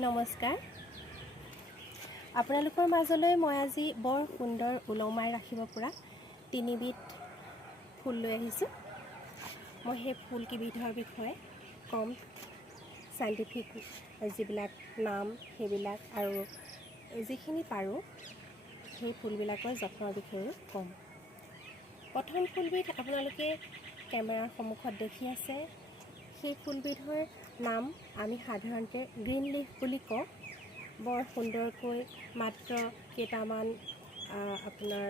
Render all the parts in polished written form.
নমস্কাৰ আপোনালোকৰ মাজলৈ মই আজি বৰ সুন্দৰ ওলমাই ৰাখিব পৰা তিনিবিধ ফুল লৈ আহিছোঁ। মই সেই ফুল কিবিধৰ বিষয়ে কম, সাইণ্টিফিক যিবিলাক নাম সেইবিলাক আৰু যিখিনি পাৰোঁ সেই ফুলবিলাকৰ যত্নৰ বিষয়েও কম। প্ৰথম ফুলবিধ আপোনালোকে কেমেৰাৰ সন্মুখত দেখি আছে। সেই ফুলবিধৰ নাম আমি সাধাৰণতে গ্ৰীণ লিফ বুলি কওঁ। বৰ সুন্দৰকৈ মাত্ৰ কেইটামান আপোনাৰ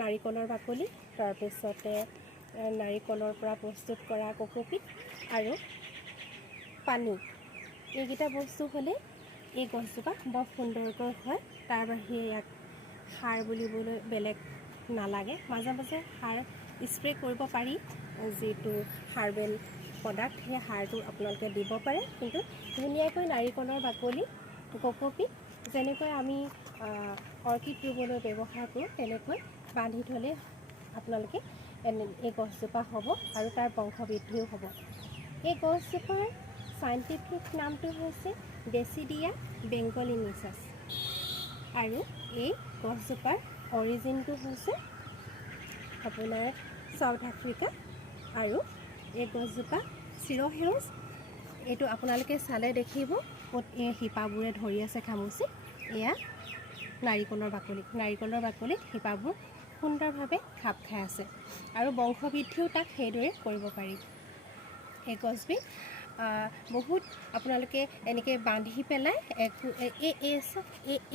নাৰিকলৰ বাকলি, তাৰপিছতে নাৰিকলৰ পৰা প্ৰস্তুত কৰা কোকোপিট আৰু পানী, এইকেইটা বস্তু হ'লে এই গছজোপা বৰ সুন্দৰকৈ হয়। তাৰ বাহিৰে ইয়াক সাৰ বুলিবলৈ বেলেগ নালাগে। মাজে মাজে সাৰ স্প্ৰে কৰিব পাৰি, যিটো হাৰ্বেল প্ৰডাক্ট, সেই সাৰটো আপোনালোকে দিব পাৰে। কিন্তু ধুনীয়াকৈ নাৰিকলৰ বাকলি, কোকোপিট যেনেকৈ আমি অৰ্কিড ৰুবলৈ ব্যৱহাৰ কৰোঁ তেনেকৈ বান্ধি থ'লে আপোনালোকে এই গছজোপা হ'ব আৰু তাৰ বংশ বৃদ্ধিও হ'ব। এই গছজোপাৰ সাইণ্টিফিক নামটো হৈছে ডেচিডিয়া বেংগলিনিচাছ আৰু এই গছজোপাৰ অৰিজিনটো হৈছে আপোনাৰ সাউথ আফ্ৰিকা। আৰু এই গছজোপা চিৰসেউজ। এইটো আপোনালোকে চালে দেখিব এই শিপাবোৰে ধৰি আছে খামুচি। এয়া নাৰিকলৰ বাকলিত শিপাবোৰ সুন্দৰভাৱে খাপ খাই আছে আৰু বংশবৃদ্ধিও তাক সেইদৰে কৰিব পাৰি। এই গছবিধ বহুত আপোনালোকে এনেকৈ বান্ধি পেলাই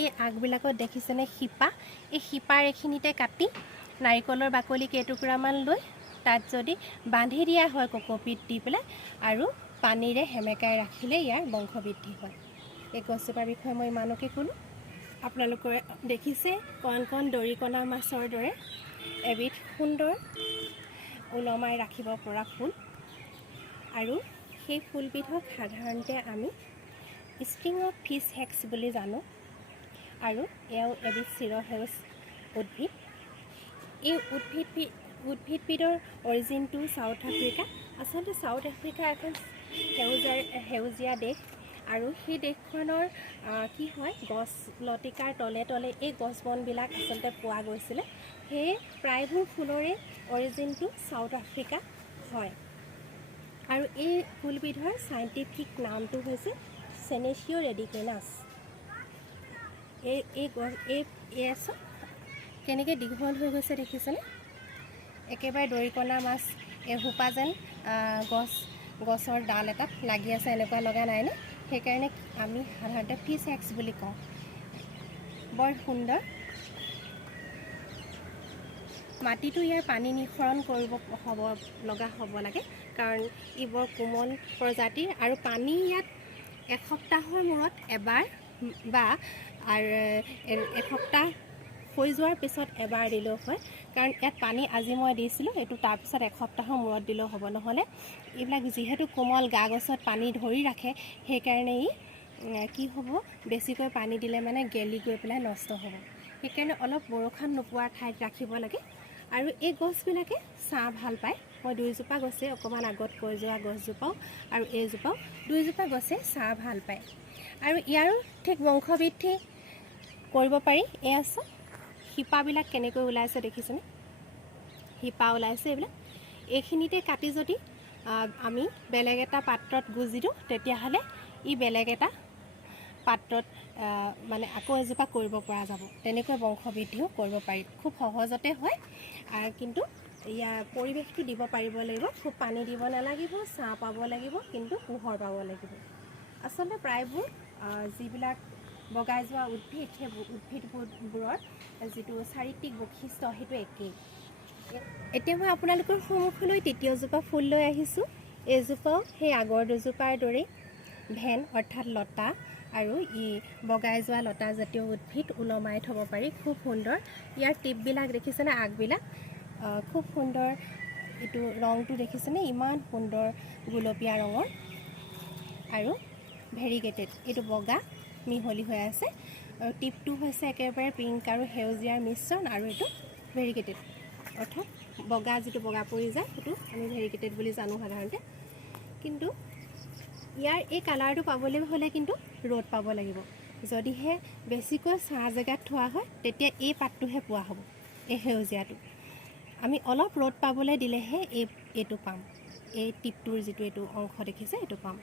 এই আগবিলাকত দেখিছেনে শিপা, এই শিপাৰ এইখিনিতে কাটি নাৰিকলৰ বাকলি কেইটুকুৰামান লৈ তাত যদি বান্ধি দিয়া হয় কোকোপিট দি পেলাই আৰু পানীৰে সেমেকাই ৰাখিলে ইয়াৰ বংশবৃদ্ধি হয়। এই গছজোপাৰ বিষয়ে মই ইমানকে ক'লোঁ। আপোনালোকে দেখিছে কণ কণ দৰিকণা মাছৰ দৰে এবিধ সুন্দৰ ওলমাই ৰাখিব পৰা ফুল। আৰু সেই ফুলবিধক সাধাৰণতে আমি স্প্ৰিং অফ ফিছ হেক্স বুলি জানো আৰু এয়াও এবিধ চিৰসেউজ উদ্ভিদ। এই উদ্ভিদবিধৰ অৰিজিনটো সাউথ আফ্ৰিকা। আচলতে সাউথ আফ্ৰিকা এখন সেউজীয়া দেশ আৰু সেই দেশখনৰ কি হয়, গছ লতিকাৰ তলে তলে এই গছ বনবিলাক আচলতে পোৱা গৈছিলে। সেয়ে প্ৰায়বোৰ ফুলৰে অৰিজিনটো সাউথ আফ্ৰিকা হয়। আৰু এই ফুলবিধৰ সাইণ্টিফিক নামটো হৈছে সেনেচিঅ ৰেডিকেনাছ। এই কেনেকৈ দীঘল হৈ গৈছে দেখিছেনে? একেবাৰে দৰিকণা মাছ এসোপা যেন গছৰ ডাল এটাত লাগি আছে, এনেকুৱা লগা নাইনে? সেইকাৰণে আমি সাধাৰণতে ফিছ হেক্স বুলি কওঁ। বৰ সুন্দৰ। মাটিটো ইয়াৰ পানী নিঃসৰণ হ'ব লাগে, কাৰণ ই বৰ কোমল প্ৰজাতিৰ আৰু পানী ইয়াত এসপ্তাহৰ মূৰত এবাৰ বা এসপ্তাহ হৈ যোৱাৰ পিছত এবাৰ দিলেও হয়। কাৰণ ইয়াত পানী আজি মই দিছিলোঁ, এইটো তাৰপিছত এসপ্তাহৰ মূৰত দিলেও হ'ব। নহ'লে এইবিলাক যিহেতু কোমল, গা গছত পানী ধৰি ৰাখে, সেইকাৰণে ই কি হ'ব, বেছিকৈ পানী দিলে মানে গেলি গৈ পেলাই নষ্ট হ'ব। সেইকাৰণে অলপ বৰষুণ নোপোৱা ঠাইত ৰাখিব লাগে। আৰু এই গছবিলাকে ছাঁ ভাল পায়। মই দুইজোপা গছে অকণমান আগত কৈ যোৱা গছজোপাও আৰু এইজোপাও দুইজোপা গছে ছাঁ ভাল পায়। আৰু ইয়াৰো ঠিক বংশবৃদ্ধি কৰিব পাৰি। এয়া চাওক শিপাবিলাক কেনেকৈ ওলাইছে দেখিছেনে? শিপা ওলাইছে এইবিলাক। এইখিনিতে কাটি যদি আমি বেলেগ এটা পাত্ৰত গুজি দিওঁ, তেতিয়াহ'লে ই বেলেগ এটা পাত্ৰত মানে আকৌ এজোপা কৰিব পৰা যাব। তেনেকৈ বংশবৃদ্ধিও কৰিব পাৰি। খুব সহজতে হয়। কিন্তু ইয়াৰ পৰিৱেশটো দিব পাৰিব লাগিব। খুব পানী দিব নালাগিব, ছাঁ পাব লাগিব, কিন্তু পোহৰ পাব লাগিব। আচলতে প্ৰায়বোৰ যিবিলাক বগাই যোৱা উদ্ভিদ, সেই উদ্ভিদবোৰৰ যিটো চাৰিত্ৰিক বৈশিষ্ট্য সেইটো একেই। এতিয়া মই আপোনালোকৰ সন্মুখলৈ তৃতীয়জোপা ফুল লৈ আহিছোঁ। এইজোপাও সেই আগৰ দুজোপাৰ দৰেই ভেন অৰ্থাৎ লতা, আৰু ই বগাই যোৱা লতাজাতীয় উদ্ভিদ ওলমাই থ'ব পাৰি। খুব সুন্দৰ। ইয়াৰ টিপবিলাক দেখিছেনে? আগবিলাক খুব সুন্দৰ। এইটো ৰংটো দেখিছেনে? ইমান সুন্দৰ গুলপীয়া ৰঙৰ আৰু ভেৰিগেটেড। এইটো বগা মিহলি হৈ আছে আৰু টিপটো হৈছে একেবাৰে পিংক আৰু সেউজীয়াৰ মিশ্ৰণ। আৰু এইটো ভেৰিগেটেড অৰ্থাৎ বগা, যিটো বগা পৰি যায় সেইটো আমি ভেৰিগেটেড বুলি জানো সাধাৰণতে। কিন্তু ইয়াৰ এই কালাৰটো পাবলৈ হ'লে কিন্তু ৰ'দ পাব লাগিব। যদিহে বেছিকৈ ছাঁ জেগাত থোৱা হয় তেতিয়া এই পাতটোহে পোৱা হ'ব, এই সেউজীয়াটো। আমি অলপ ৰ'দ পাবলৈ দিলেহে এইটো পাম, এই টিপটোৰ যিটো এইটো অংশ দেখিছে এইটো পাম।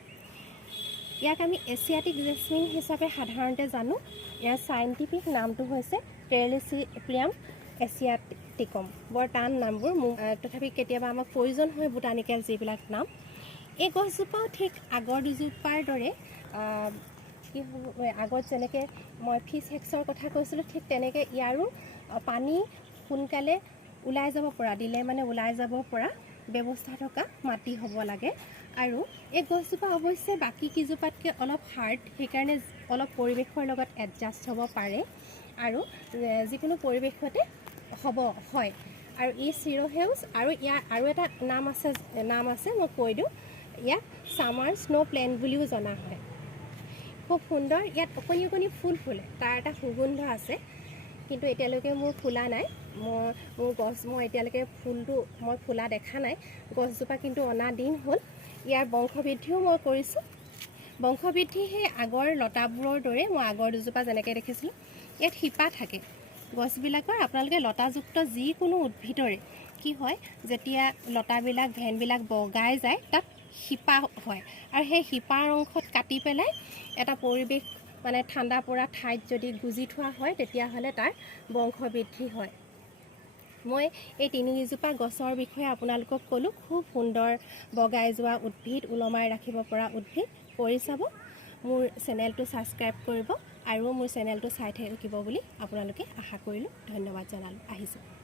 ইয়াক আমি এছিয়াটিক জেচমিন হিচাপে সাধাৰণতে জানো। ইয়াৰ চাইণ্টিফিক নামটো হৈছে টেৰেলিচিপ্ৰিয়াম এছিয়াটিকম। বৰ টান নামবোৰ, তথাপি কেতিয়াবা আমাক প্ৰয়োজন হয় বুটানিকেল যিবিলাক নাম। এই গছজোপাও ঠিক আগৰ দুজোপাৰ দৰে কি হ'ব, আগত যেনেকৈ মই ফিছ হেক্সৰ কথা কৈছিলোঁ ঠিক তেনেকৈ ইয়াৰো পানী সোনকালে ওলাই যাব পৰা, দিলে মানে ওলাই যাব পৰা ব্যৱস্থা থকা মাটি হ'ব লাগে। আৰু এই গছজোপা অৱশ্যে বাকী কেইজোপাতকৈ অলপ হাৰ্ড, সেইকাৰণে অলপ পৰিৱেশৰ লগত এডজাষ্ট হ'ব পাৰে আৰু যিকোনো পৰিৱেশতে হয়। আৰু ই চিৰসেউজ আৰু ইয়াৰ আৰু এটা নাম আছে মই কৈ দিওঁ, ইয়াক ছামাৰ স্ন' প্লেণ্ট বুলিও জনা হয়। খুব সুন্দৰ, ইয়াত অকণি অকণি ফুল ফুলে, তাৰ এটা সুগন্ধ আছে, কিন্তু এতিয়ালৈকে মোৰ ফুলা নাই। মই এতিয়ালৈকে ফুলটো মই ফুলা দেখা নাই। গছজোপা কিন্তু অনা দিন হ'ল। ইয়াৰ বংশবৃদ্ধিও মই কৰিছোঁ। বংশবৃদ্ধি সেই আগৰ লতাবোৰৰ দৰে, মই আগৰ দুজোপা যেনেকৈ দেখিছিলোঁ ইয়াত শিপা থাকে গছবিলাকৰ। আপোনালোকে লতাযুক্ত যিকোনো উদ্ভিদৰে কি হয়, যেতিয়া লতাবিলাক ভেনবিলাক বগাই যায় তাত শিপা হয়, আৰু সেই শিপাৰ অংশত কাটি পেলাই এটা পৰিৱেশ মানে ঠাণ্ডা পৰা ঠাইত যদি গুজি থোৱা হয় তেতিয়াহ'লে তাৰ বংশবৃদ্ধি হয়। মই এই তিনিজোপা গছৰ বিষয়ে আপোনালোকক ক'লোঁ। খুব সুন্দৰ বগাই যোৱা উদ্ভিদ, ওলমাই ৰাখিব পৰা উদ্ভিদ। কৰি চাব, মোৰ চেনেলটো ছাবস্ক্ৰাইব কৰিব আৰু মোৰ চেনেলটো চাই থাকিব বুলি আপোনালোকে আশা কৰিলোঁ। ধন্যবাদ জনালোঁ। আহিছোঁ।